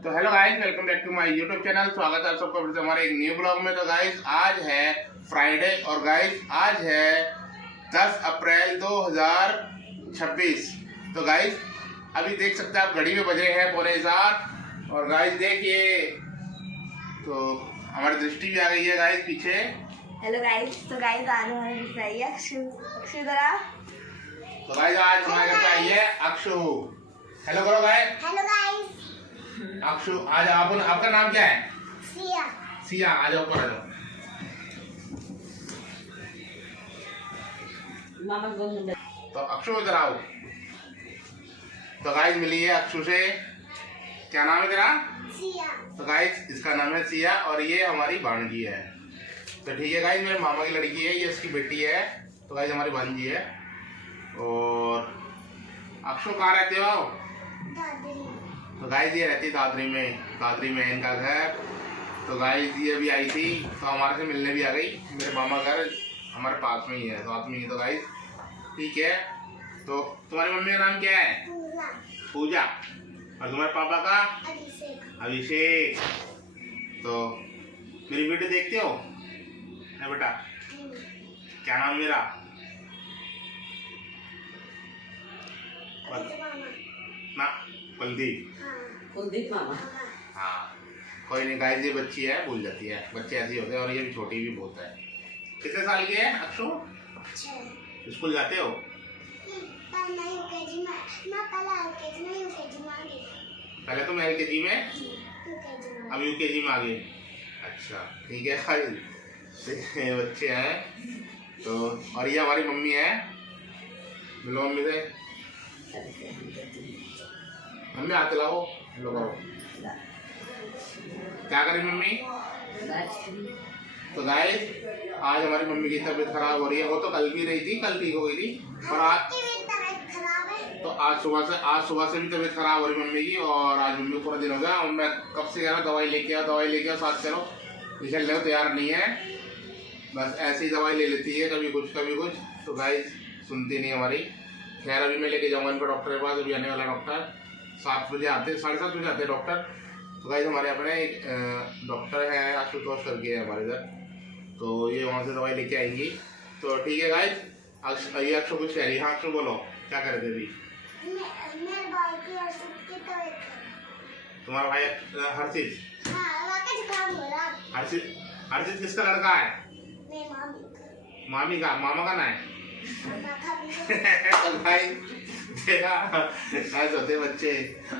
तो hello guys, welcome back to my YouTube channel. स्वागत है आप सबका फिर से हमारे एक न्यू ब्लॉग में। तो गाइस आज है फ्राइडे और गाइस आज है 10 अप्रैल 2026। तो गाइस अभी देख सकते हैं आप, घड़ी में बजे हैं 6:45 और गाइस देखिए तो हमारी दृष्टि भी आ गई है गाइस पीछे। हेलो गाइस, तो गाइस आज हमारे घर पे आई है अक्षु दरा। तो गाइस आज हमारे घर पे आई है अक्षु। हेलो करो गाइस। Hello guys. अक्षु आज आपका नाम क्या है? सिया। सिया, आ जाओ ऊपर आ जाओ। तो अक्षु इधर आओ। तो गाइस मिली है अक्षु से। क्या नाम है तेरा? सिया। तो गाइस इसका नाम है सिया और ये हमारी भांजी है। तो ठीक है गाइस, मेरे मामा की लड़की है, ये उसकी बेटी है। तो गाइस हमारी भांजी है। और अक्षु कहाँ रहते हो? तो गाइस ये रहती है दादरी में है इनका घर। तो गाइस ये अभी आई थी तो हमारे से मिलने भी आ गई। मेरे मामा घर हमारे पास में ही है, साथ में ही। तो गाइस ठीक है। तो तुम्हारी मम्मी का नाम क्या है? पूजा। और तुम्हारे पापा का? अभिषेक। तो मेरी वीडियो देखते हो? है बेटा, क्या नाम मेरा? ना, कुलदीप मामा। हाँ कोई नहीं गाइस, ये बच्ची है, भूल जाती है, बच्चे ऐसे होते हैं। और ये भी छोटी भी बहुत है। कितने साल की है अक्षु? 6। स्कूल जाते हो? पहले तो मैं LKG में, अब UKG में आ गए। अच्छा ठीक है गाइस, ये बच्चे हैं। तो और ये हमारी मम्मी है। मिलो मम्मी से। मम्मी हाथ लाओ। हेलो करो। क्या करें मम्मी? तो गाइस आज हमारी मम्मी की तबीयत खराब हो रही है। वो तो कल भी रही थी, कल ठीक हो गई थी, और आज तो आज सुबह से भी तबीयत खराब हो रही मम्मी की। और आज मम्मी को पूरा दिन हो गया और मैं कब से कह रहा दवाई लेके आओ साथ चलो, निकलने को तैयार नहीं है। बस ऐसी ही दवाई ले लेती है, कभी कुछ कभी कुछ। तो गाइस सुनती नहीं हमारी। खैर अभी मैं लेके जाऊँगा इनको डॉक्टर के पास। अभी आने वाला डॉक्टर 7 बजे आते, 7:30 बजे आते हैं डॉक्टर। तो गाइस हमारे अपने एक डॉक्टर है आशुतोष करके है हमारे इधर। तो ये वहाँ से दवाई लेके आएंगी। तो ठीक है गाइस, ये अक्षु कुछ कह रही है। हाँ अक्षु बोलो, क्या कर रहे थे अभी? तुम्हारा भाई हर्षित? हर्षित किसका लड़का है? मामी का। मामा का ना है? तो भाई देखा ऐसे होते बच्चे,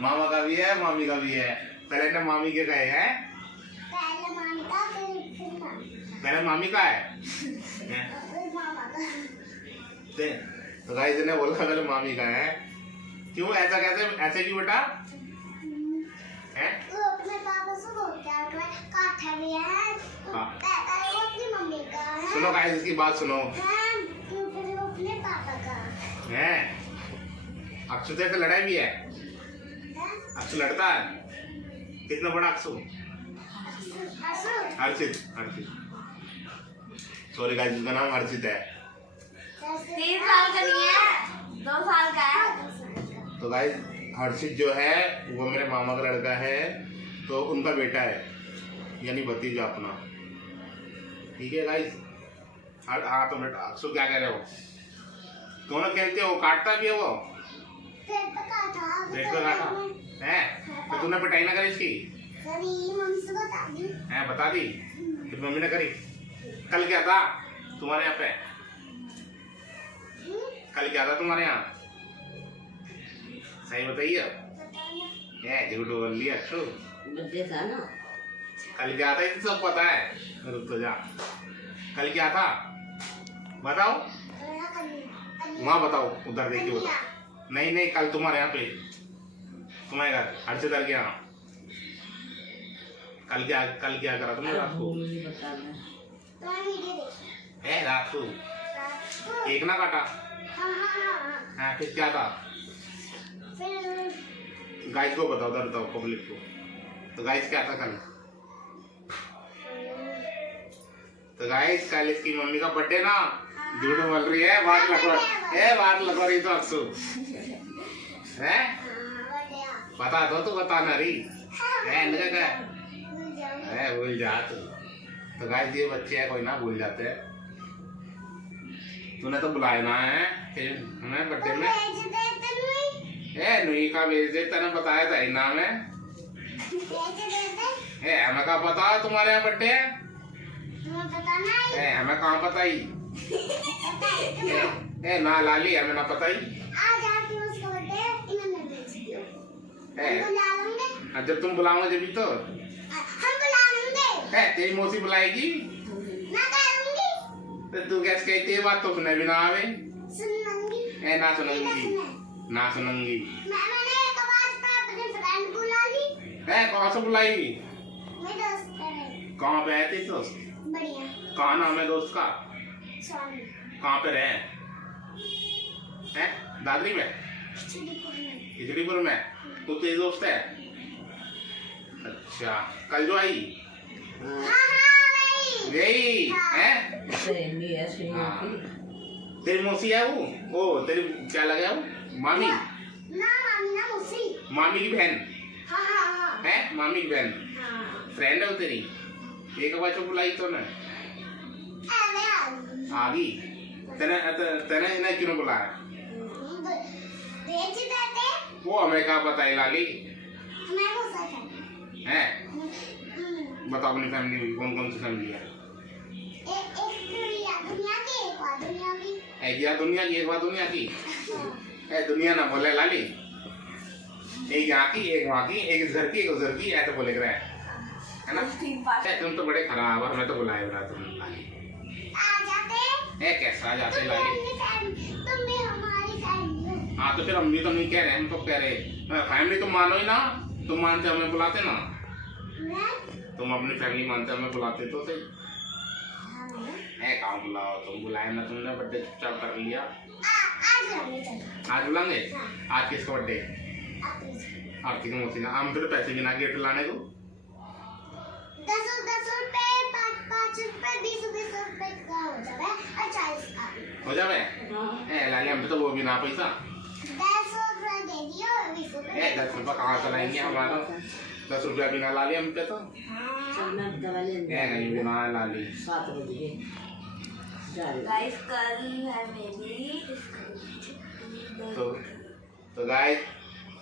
मामा का भी है मामी का भी है। पहले ने मामी के कहे हैं, पहले मामी का है। तो गाइस ने बोला पहले मामी का है। क्यों ऐसा, कैसे ऐसे क्यों बेटा? सुनो गाइस इसकी बात सुनो। है अक्षु से लड़ाई भी है? अक्षु लड़ता है? कितना बड़ा अक्षु? हर्षित। सॉरी गाइस, उसका नाम हर्षित है। 3 साल का नहीं है, 2 साल का है। तो गाइस हर्षित जो है वो मेरे मामा का लड़का है। तो उनका बेटा है, यानी भतीजा अपना। ठीक है गाइस। हाँ तो बेटा अक्षु क्या कह रहे हो? दोनों खेलते हो? काटता भी है वो? पेट पे काटा है? तो तूने पिटाई ना करी इसकी? है बता दी? फिर मम्मी ने करी? कल क्या था तुम्हारे यहाँ पे? कल क्या था तुम्हारे यहाँ? सही बताइए। झूठ बोल लिया अक्षु। कल क्या था? सब पता है। रुक तो जा। कल क्या था बताओ? वहाँ बताओ, उधर देखिए बताओ। नहीं कल तुम्हारे यहाँ पे, तुम्हारे घर हर्षित के यहाँ कल क्या करा तुमने रात को? रात को केक ना काटा? हाँ फिर क्या था? गाइस को बताओ, उधर बताओ पब्लिक को। तो गाइस क्या था कल? तो गाइस कल इसकी मम्मी का बर्थडे ना। झूठ बोल रही है, बात लगा रही तो अक्षु है। बता दो तो बताना रही है इनका क्या भूल जाऊंगी। है भूल जा तो गाइस ये बच्चे हैं कोई ना भूल जाते हैं। तूने तो बुलाया ना है फिर हमें बर्थडे में भेज देते नहीं। ए नुई का भेज दे तेने बताया था ही नाम है भेज देते। ए हमें कहाँ पता है तुम्हारे यहाँ बर्थडे है तुम्हें पता नहीं। ए हमें कहाँ पता ही पता है तुम्हें। ए ना लाली हमें ना पता ही आज आके उसका बर्थडे इन्होंने भेज दिया। ए हम बुला लेंगे। जब तुम बुलाओगे जब तो हम बुला लेंगे। है तेरी मौसी बुलाएगी ना करूंगी। तो तू कैसे कहती है बात तो सुने भी ना आवे सुन लूंगी। ए ना सुनूंगी सुने। ना सुनूंगी मैंने एक आवाज पे अपने फ्रेंड बुला ली। है कहाँ से बुलाएगी मेरे दोस्त है। कहाँ पे है तेरी दोस्त बढ़िया। कहाँ नाम है दोस्त का सॉरी। कहाँ पे रहे हैं दादरी में छुड़ीपुर में। खिचड़ीपुर में तो तेरी दोस्त है अच्छा कल जो आई हाँ भाई। गई है सहेली है हाँ। की। तेरी मौसी है वो तेरी क्या लगे वो मामी ना मामी ना मौसी। मामी की बहन हाँ हाँ हाँ। है मामी की बहन हाँ। फ्रेंड है वो तेरी एक बच्चों बुलाई तो ने अरे यार। आ गई तेने तेने इन्हें क्यों बुलाया भेज देते। वो हमें क्या पता है लाली मैं वो सच है बताओ अपनी फैमिली कौन कौन सी फैमिली है एक दुनिया की एक और दुनिया की। एक या दुनिया की एक बात दुनिया की है दुनिया ना बोले लाली एक यहाँ की एक वहाँ की एक इस घर की एक उस घर की ऐसे बोले कर है ना तुम तो बड़े खराब हमें तो बुलाए बुला तुम लाली आ जाते। है कैसा आ जाते लाली तुम भी हमारी फैमिली हो। हाँ तो फिर हम भी तो नहीं कह रहे हम तो कह रहे फैमिली तुम मानो ही ना तुम मानते हमें बुलाते ना मैं तुम अपनी फैमिली मानते हमें बुलाते तो सही हाँ। है कहाँ बुलाओ तुम बुलाए ना तुमने बर्थडे चुपचाप कर लिया आज बुलाने चलो। आज बुलाएंगे आज किसका बर्थडे आप आरती का मौसी ना हम फिर पैसे गिना गिफ्ट लाने को 10 रुपए 5 रुपए 20 रुपए का हो जाए और 40 का हो जावे ए लाली हम तो वो भी ना पैसा 10 रुपए दे दियो 20 रुपए। 10 रुपया कहाँ से लाएंगे हमारा 10 रुपया बिना ला लिया हम पे तो चलना दवा ले नहीं बिना ला ली 7 बजे जा रहे गाइस कल है मेरी तो गाइस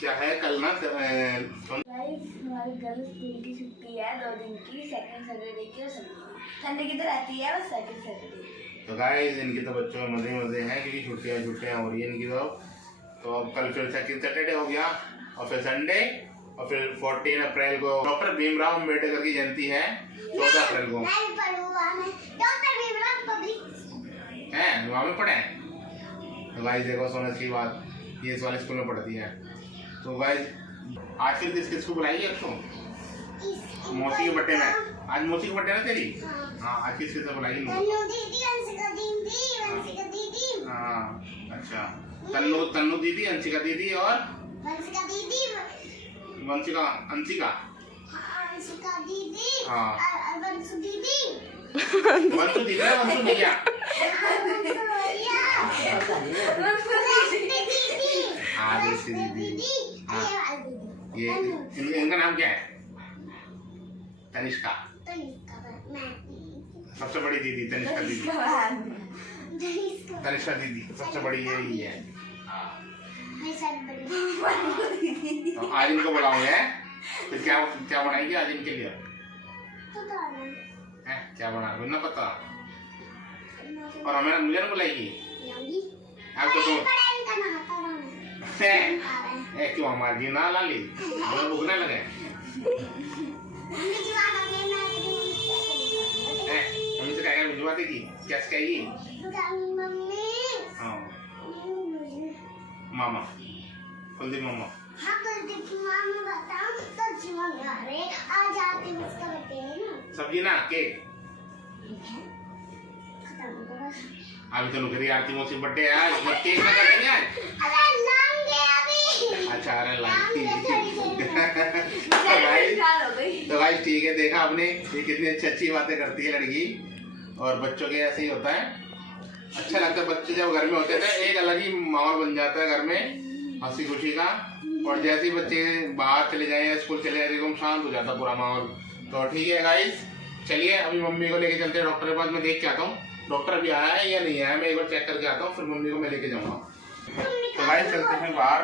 क्या है कल ना गाइस हमारी गर्ल्स दिन की छुट्टी है 2 दिन की सेकंड सैटरडे की और संडे की तो रहती है बस सेकंड सैटरडे। तो गाइस इनकी तो बच्चों में मजे हैं क्योंकि छुट्टियां हो रही है इनकी तो अब कल फिर सेकंड सैटरडे हो गया और फिर संडे और फिर 14 अप्रैल को डॉक्टर भीमराव अम्बेडकर की जयंती है 14 अप्रैल को मैं पढ़ूंगा मैं डॉक्टर भीमराव पब्लिक है वहाँ में पढ़े तो गाइस देखो सोने की बात ये इस वाले स्कूल में पढ़ती है तो गाइस आज फिर किस को बुलाएगी अब तो मौसी के बर्थडे में आज मौसी के बर्थडे ना तेरी हाँ आज किस से बुलाएगी तन्नू दीदी वंशिका दीदी हाँ अच्छा तन्नू दीदी अंशिका दीदी और वंशिका दीदी वंशिका अंशिका अंशिका दीदी हाँ। और वंशु दीदी वंशु दीदी है वंशु भैया वंशु भैया पता नहीं रश्मि दीदी हाँ, रश्मि रश्मि दीदी। दीदी हाँ। ये वाली दीदी ये इनका नाम क्या है तनिष्का तनिष्का मैं सबसे बड़ी दीदी तनिष्का दीदी तनिष्का तनिष्का दीदी सबसे बड़ी यही है हाँ मैं सब बड़ी तो आज इनको बुलाओगे फिर क्या क्या बनाएगी आज इनके लिए तो गाना है क्या बना ना पता और हमें मुझे ना बुलाएगी लंगी अब तो तुम बड़ा इनका नाम आता है ए क्यों हमारी ना लाली हमें भूखने लगे मम्मी की बात करने में मम्मी से क्या भिजवा देगी कैसे कहेगी मम्मी हाँ मामा कुलदीप मामा हाँ कुलदीप मामा बताओ सब्जी मंगा रहे आज आते उसका बर्थडे है ना सब्जी ना केक खत्म करो अभी तो नुकरी आरती मौसी बर्थडे है आज बस केक ना करेंगे आज अरे लाएंगे अभी अच्छा अरे लाइट लाएंगे थोड़ी देर में तो भाई ठीक है देखा आपने ये कितनी अच्छी अच्छी बातें करती है लड़की और बच्चों के ऐसे ही होता है अच्छा लगता है बच्चे जब घर में होते हैं एक अलग ही माहौल बन जाता है घर में हंसी खुशी का और जैसे ही बच्चे बाहर चले जाए या स्कूल चले जाए एकदम शांत हो जाता पूरा माहौल। तो ठीक है गाइस, चलिए अभी मम्मी को लेके चलते हैं डॉक्टर के पास। मैं देख के आता हूँ डॉक्टर अभी आया है या नहीं आया, मैं एक बार चेक करके आता हूँ, फिर मम्मी को मैं लेके जाऊँगा। तो गाइस चलते हैं बाहर,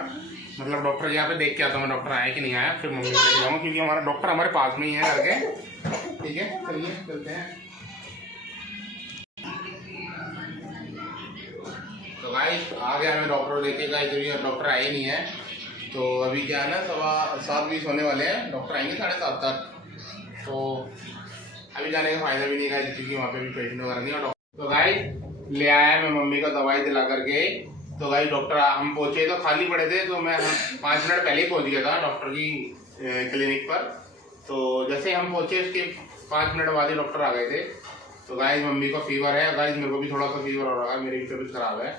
मतलब डॉक्टर यहाँ पे देख के आता हूँ मैं डॉक्टर आया कि नहीं आया, फिर मम्मी को लेके जाऊँगा, क्योंकि हमारा डॉक्टर हमारे पास में ही है घर के। ठीक है चलिए चलते हैं। तो गाइस आ गया मैं डॉक्टर देखे, गाइस अभी डॉक्टर आए नहीं है। तो अभी क्या है ना 7:20 होने वाले हैं, डॉक्टर आएंगे 7:30 तक। तो अभी जाने का फायदा भी नहीं गाइस, क्योंकि वहाँ पे भी पेशेंट वगैरह नहीं है। तो गाइस ले आया मैं मम्मी को दवाई दिला करके। तो गाइस डॉक्टर हम पहुँचे तो खाली पड़े थे, तो मैं 5 मिनट पहले ही पहुँच गया था डॉक्टर की क्लिनिक पर। तो जैसे हम पहुँचे उसके 5 मिनट बाद ही डॉक्टर आ गए थे। तो गाइस मम्मी को फीवर है, गाइस मेरे को भी थोड़ा सा फीवर हो रहा है, मेरी भी तबीयत खराब है।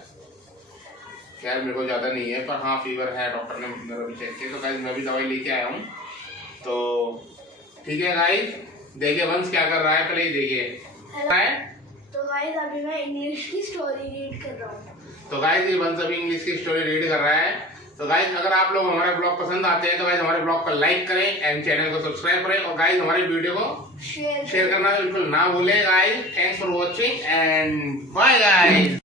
खैर मेरे को ज़्यादा नहीं है, पर हाँ फीवर है, डॉक्टर ने मेरा भी चेक किया। तो गाइस मैं भी दवाई लेके आया हूँ। तो ठीक है गाइस, देखिए वंश क्या कर रहा है, पहले ही देखिए। तो गाइस अभी मैं इंग्लिश की स्टोरी रीड कर रहा हूँ। तो गाइस ये वंश अभी इंग्लिश की स्टोरी रीड कर रहा है। तो गाइस अगर आप लोग हमारे ब्लॉग पसंद आते हैं तो गाइस हमारे ब्लॉग को लाइक करें एंड चैनल को सब्सक्राइब करें, और गाइस हमारी वीडियो को शेयर करना बिल्कुल ना भूलें guys. Thanks for watching and bye guys.